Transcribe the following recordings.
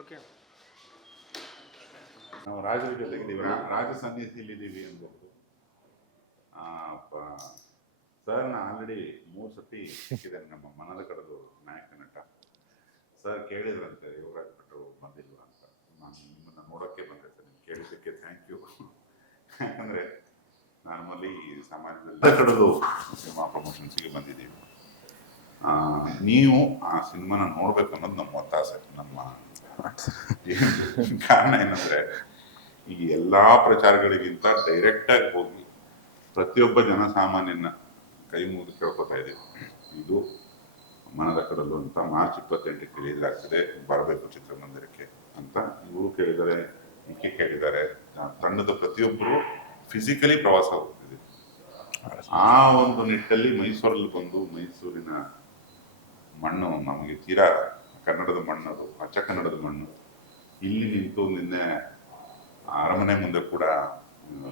Okay. ನಾವು ರಾಜರ ಜೊತೆಗಿದ್ದೀವಿ, ರಾಜ ಸನ್ನಿಧಿಲಿದ್ದೀವಿ ಅನ್ಬೇಕು. ಸರ್ನ ಆಲ್ರೆಡಿ 3 ಸತಿ ಸಿಕ್ಕಿದ್ದಾರೆ ನಮ್ಮ ಮನದ ಕಡದು ನಾಯಕ ನಟ. ಸರ್ ಕೇಳಿದ್ರಂತೆ ಯುವರಾಜ್ ಭಟ್ರು ಬಂದಿಲ್ವ ಅಂತ. ನಾನು ನಿಮ್ಮನ್ನು ನೋಡೋಕ್ಕೆ ಬಂದೆ ಸರ್, ನೀವು ಕೇಳಿದ್ದಕ್ಕೆ ಥ್ಯಾಂಕ್ ಯು. ಯಾಕಂದರೆ ನಾರ್ಮಲಿ ಸಮಾಜದಲ್ಲಿ ಕಡದು ಸಿನಿಮಾ ಪ್ರಮೋಷನ್ಸಿಗೆ ಬಂದಿದ್ದೀವಿ. ನೀವು ಆ ಸಿನಿಮಾನ ನೋಡ್ಬೇಕು ಅನ್ನೋದು ನಮ್ಮ ಒತ್ತಾಸೆ. ನಮ್ಮ ಕಾರಣ ಏನಂದರೆ ಈ ಎಲ್ಲ ಪ್ರಚಾರಗಳಿಗಿಂತ ಡೈರೆಕ್ಟಾಗಿ ಹೋಗಿ ಪ್ರತಿಯೊಬ್ಬ ಜನಸಾಮಾನ್ಯನ ಕೈ ಮುಗಿದು ಕೇಳ್ಕೊತಾ ಇದ್ದೀವಿ. ಇದು ಮನದ ಕಡಲು ಅಂತ ಮಾರ್ಚ್ 28ಕ್ಕೆ ರಿಲೀಸ್ ಆಗ್ತದೆ, ಬರಬೇಕು ಚಿತ್ರಮಂದಿರಕ್ಕೆ ಅಂತ ಇವರು ಕೇಳಿದ್ದಾರೆ, ಈಕೆ ಕೇಳಿದ್ದಾರೆ. ತಂಡದ ಪ್ರತಿಯೊಬ್ಬರು ಫಿಸಿಕಲಿ ಪ್ರವಾಸ ಹೋಗ್ತಿದ್ದೀವಿ. ಆ ಒಂದು ನಿಟ್ಟಲ್ಲಿ ಮೈಸೂರಲ್ಲಿ ಬಂದು ಮೈಸೂರಿನ ಮಣ್ಣು ನಮಗೆ ತೀರಾ ಕನ್ನಡದ ಮಣ್ಣು, ಅದು ಅಚ್ಚ ಕನ್ನಡದ ಮಣ್ಣು. ಇಲ್ಲಿ ನಿಂತು ನಿನ್ನೆ ಅರಮನೆ ಮುಂದೆ ಕೂಡ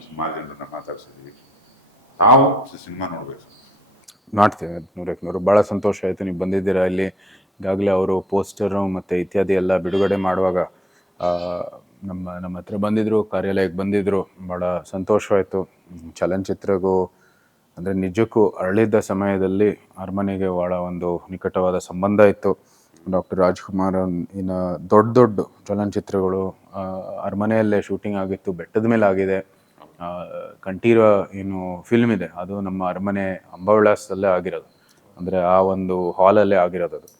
ಸುಮಾರು ಜನರನ್ನ ಮಾತಾಡ್ಸಿದ್ದೀವಿ. ತಾವು ಸಿನಿಮಾ ನೋಡ್ಬೇಕು. ನೋಡ್ತೀವಿ 100% ಭಾಳ ಸಂತೋಷ ಆಯಿತು ನೀವು ಬಂದಿದ್ದೀರಾ. ಇಲ್ಲಿ ಈಗಾಗಲೇ ಅವರು ಪೋಸ್ಟರು ಮತ್ತು ಇತ್ಯಾದಿ ಎಲ್ಲ ಬಿಡುಗಡೆ ಮಾಡುವಾಗ ನಮ್ಮ ಹತ್ರ ಬಂದಿದ್ದರು, ಕಾರ್ಯಾಲಯಕ್ಕೆ ಬಂದಿದ್ದರು. ಭಾಳ ಸಂತೋಷವಾಯಿತು. ಚಲನಚಿತ್ರಗೂ ಅಂದರೆ ನಿಜಕ್ಕೂ ಅರಳಿದ್ದ ಸಮಯದಲ್ಲಿ ಅರಮನೆಗೆ ಭಾಳ ಒಂದು ನಿಕಟವಾದ ಸಂಬಂಧ ಇತ್ತು. ಡಾಕ್ಟರ್ ರಾಜ್ಕುಮಾರ್ ಇನ್ನು ದೊಡ್ಡ ಚಲನಚಿತ್ರಗಳು ಅರಮನೆಯಲ್ಲೇ ಶೂಟಿಂಗ್ ಆಗಿತ್ತು, ಬೆಟ್ಟದ ಮೇಲೆ ಆಗಿದೆ. ಕಂಠೀರವ ಏನು ಫಿಲ್ಮ್ ಇದೆ ಅದು ನಮ್ಮ ಅರಮನೆ ಅಂಬಾವಿಲಾಸದಲ್ಲೇ ಆಗಿರೋದು, ಅಂದರೆ ಆ ಒಂದು ಹಾಲಲ್ಲೇ ಆಗಿರೋದು ಅದು.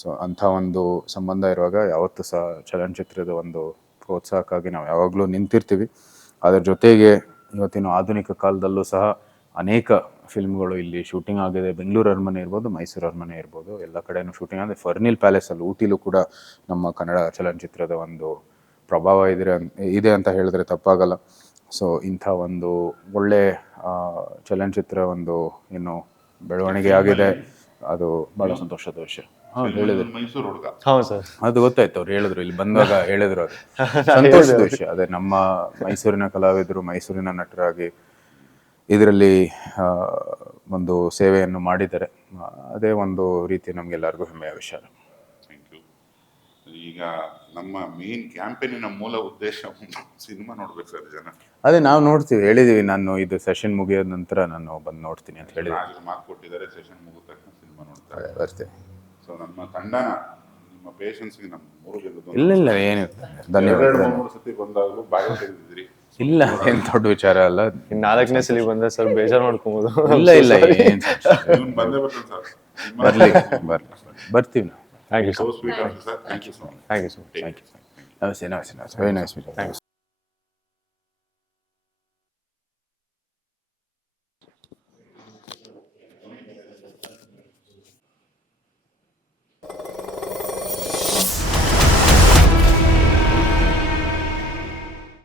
ಸೊ ಅಂಥ ಒಂದು ಸಂಬಂಧ ಇರುವಾಗ ಯಾವತ್ತೂ ಸಹ ಚಲನಚಿತ್ರದ ಒಂದು ಪ್ರೋತ್ಸಾಹಕ್ಕಾಗಿ ನಾವು ಯಾವಾಗಲೂ ನಿಂತಿರ್ತೀವಿ. ಅದರ ಜೊತೆಗೆ ಇವತ್ತಿನ ಆಧುನಿಕ ಕಾಲದಲ್ಲೂ ಸಹ ಅನೇಕ ಫಿಲ್ಮ್ಗಳು ಇಲ್ಲಿ ಶೂಟಿಂಗ್ ಆಗಿದೆ. ಬೆಂಗಳೂರು ಅರಮನೆ ಇರ್ಬೋದು, ಮೈಸೂರು ಅರಮನೆ ಇರ್ಬೋದು, ಎಲ್ಲ ಕಡೆಯೂ ಶೂಟಿಂಗ್ ಆಗಿದೆ. ಫರ್ನಿಲ್ ಪ್ಯಾಲೇಸಲ್ಲಿ ಊಟಿಲೂ ಕೂಡ ನಮ್ಮ ಕನ್ನಡ ಚಲನಚಿತ್ರದ ಒಂದು ಪ್ರಭಾವ ಇದೆ ಅಂತ ಹೇಳಿದ್ರೆ ತಪ್ಪಾಗಲ್ಲ. ಸೊ ಇಂಥ ಒಂದು ಒಳ್ಳೆ ಚಲನಚಿತ್ರ ಒಂದು ಏನು ಬೆಳವಣಿಗೆ ಆಗಿದೆ, ಅದು ಭಾಳ ಸಂತೋಷದ ವಿಷಯ. ಹೇಳಿದ್ರು ಮೈಸೂರು ಹುಡುಗ. ಹೌದು ಸರ್, ಅದು ಗೊತ್ತಾಯ್ತು, ಅವ್ರು ಹೇಳಿದ್ರು ಇಲ್ಲಿ ಬಂದಾಗ ಹೇಳಿದ್ರು. ಅದು ಸಂತೋಷದ ವಿಷಯ. ಅದೇ ನಮ್ಮ ಮೈಸೂರಿನ ಕಲಾವಿದರು ಮೈಸೂರಿನ ನಟರಾಗಿ ಇದರಲ್ಲಿ ಒಂದು ಸೇವೆಯನ್ನು ಮಾಡಿದ್ದಾರೆ. ಅದೇ ಒಂದು ರೀತಿ ನಮಗೆಲ್ಲರಿಗೂ ಹೆಮ್ಮೆಯ ವಿಷಯ. Thank you. ಈಗ ನಮ್ಮ ಮೇನ್ ಕ್ಯಾಂಪೇನಿನ ಮೂಲ ಉದ್ದೇಶ ಸಿನಿಮಾ ನೋಡ್ಬೇಕು ಸರ್ ಜನ. ಅದೇ ನಾವು ನೋಡ್ತೀವಿ, ಹೇಳಿದ್ದೀವಿ. ನಾನು ಇದು ಸೆಷನ್ ಮುಗಿಯೋದ ನಂತರ ನಾನು ಬಂದು ನೋಡ್ತೀನಿ ಅಂತ ಹೇಳಿದೆ. ಮಾತು ಕೊಟ್ಟಿದ್ದಾರೆ, ಸೆಷನ್ ಮುಗಿದ ತಕ್ಷಣ ಸಿನಿಮಾ ನೋಡ್ತಾರೆ. ಬರ್ತೀವಿ. ಸೊ ನಮ್ಮ ತಂಡನ ನಿಮ್ಮ ಪೇಷನ್ಸ್ಗೆ ನಮ್ಮ 3 ಜನದ್ದು ಇಲ್ಲ ಏನಿಲ್ಲ, ಧನ್ಯವಾದ. 2-3 ಸತಿ ಬಂದಾಗಲೂ ಬಾಯಿ ತೆಗೆದಿದ್ರಿ. ಇಲ್ಲ, ಏನು ದೊಡ್ಡ ವಿಚಾರ ಅಲ್ಲ. 4ನೇ ಸಲ ಬಂದ್ರೆ ಸರ್ ಬೇಜಾರು ಮಾಡ್ಕೊಬೋದು. ಇಲ್ಲ ಏನು ಇವನು ಬಂದೇ ಬರ್ತಾನೆ ಸರ್. ಬರ್ತೀವಿ ನಾವು. Thank you so sir. Sweet of sir. Thank you so much. Thank you sir. Thank you. ನಮಸ್ತೆ. Very nice. Thank you.